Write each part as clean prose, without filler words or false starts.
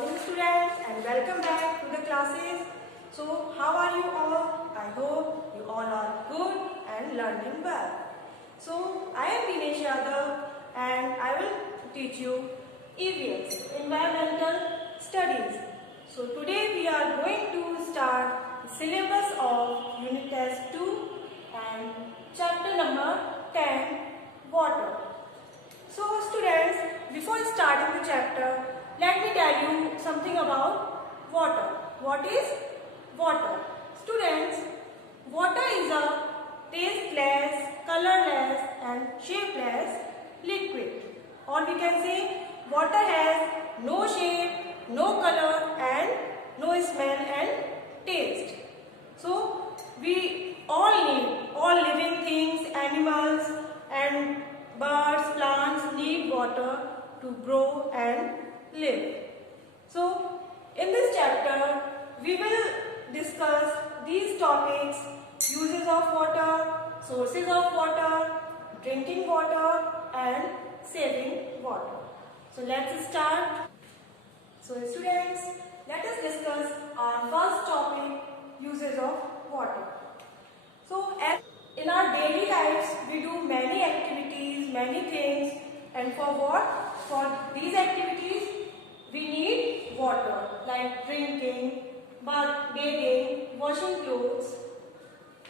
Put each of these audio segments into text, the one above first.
morning students and welcome back to the classes. So how are you all? I hope you all are good and learning well. So I am Dinesh Yadav and I will teach you EVS, Environmental Studies. So today we are going to start the syllabus of Unit Test 2 and chapter number 10, Water. So students, before starting the chapter, let me tell you something about water. What is water? Students, water is a tasteless, colorless and shapeless liquid. Or we can say water has no shape, no color and no smell and taste. So we all living things, animals and birds, plants need water to grow and live. So in this chapter we will discuss these topics: uses of water, sources of water, drinking water and saving water. So let's start. So students, let us discuss our first topic, uses of water. So in our daily lives we do many activities, many things, and for what? For these activities we need water, like drinking, bathing, washing clothes,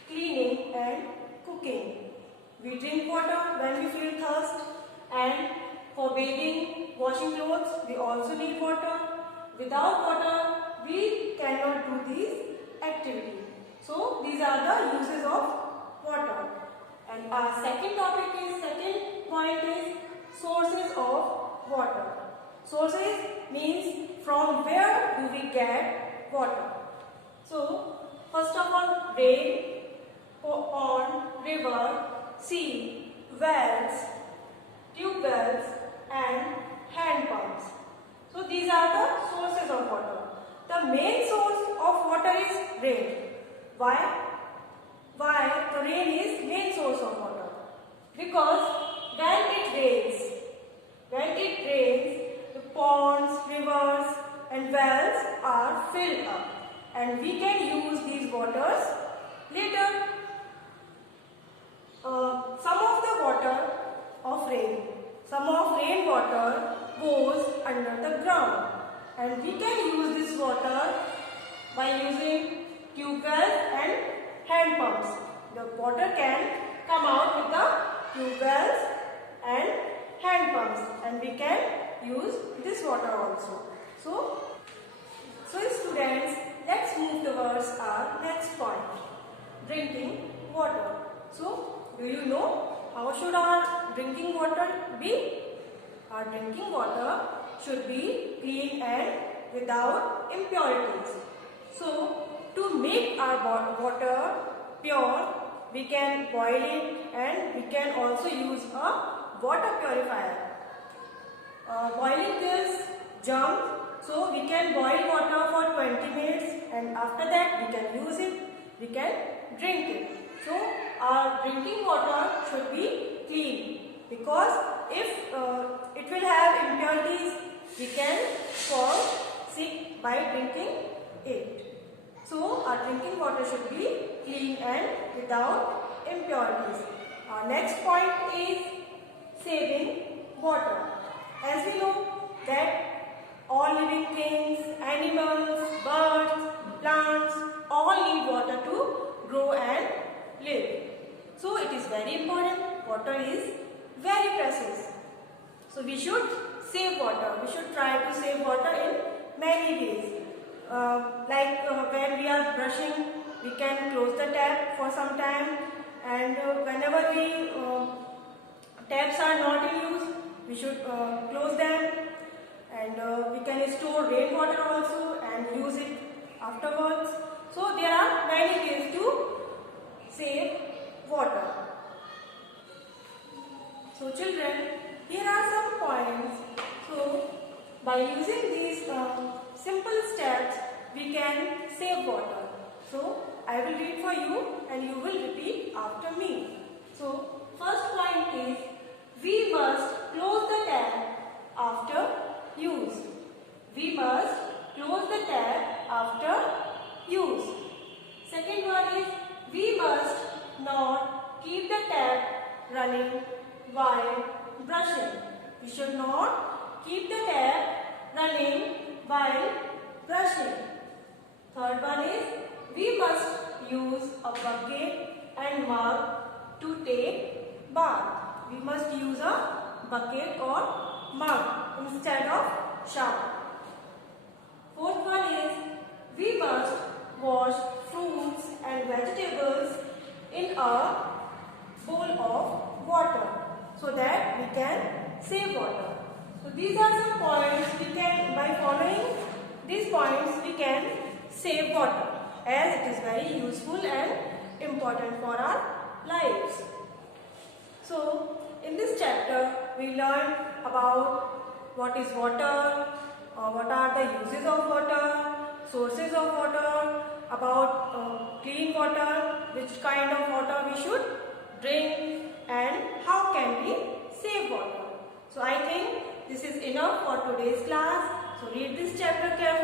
cleaning and cooking. We drink water when we feel thirst, and for bathing, washing clothes, we also need water. Without water we cannot do these activities. So these are the uses of water. And our second point is sources of water. Sources means from where do we get water. So first of all, rain, pond, river, sea, wells, tube wells and hand pumps. So these are the sources of water. The main source of water is rain. Why? The rain is main source of water? Because when it rains, the ponds, rivers and wells are filled up and we can use these waters later. Some of rainwater goes under the ground and we can use this water by using tube wells and hand pumps. The water can come out with the tube wells and hand pumps and we can use this water also. So students, let's move towards our next point, drinking water. So do you know how should our drinking water be? Our drinking water should be clean and without impurities. So to make our water pure, we can boil it and we can also use a water purifier. Boiling kills germs, so we can boil water for 20 minutes and after that we can use it, we can drink it. So our drinking water should be clean, because if it will have impurities, we can fall sick by drinking it. So our drinking water should be clean and without impurities. Our next point is saving water. As we know that all living things, animals, birds, plants, all need water to grow and live. So it is very important. Water is very precious. So we should save water. We should try to save water in many ways. When we are brushing, we can close the tap for some time, and whenever taps are not in use, we should close them, and we can store rainwater also and use it afterwards. So there are many ways to save water. So children, here are some points. So by using these simple steps, we can save water. So I will read for you and you will repeat after me. So first point is, we must close the tap after use. We must close the tap after use. Second one is we must not keep the tap running while brushing. We should not keep the tap running while brushing. Third one is we must use a bucket and mug to take bath. We must use a bucket or mug instead of shower. Fourth one is we must wash fruits and vegetables in a bowl of water so that we can save water. So these are some points we can, by following these points we can save water, as it is very useful and important for our lives. So in this chapter we learned about what is water, what are the uses of water, sources of water, about clean water, which kind of water we should drink, and how can we save water. So I think this is enough for today's class. So read this chapter carefully.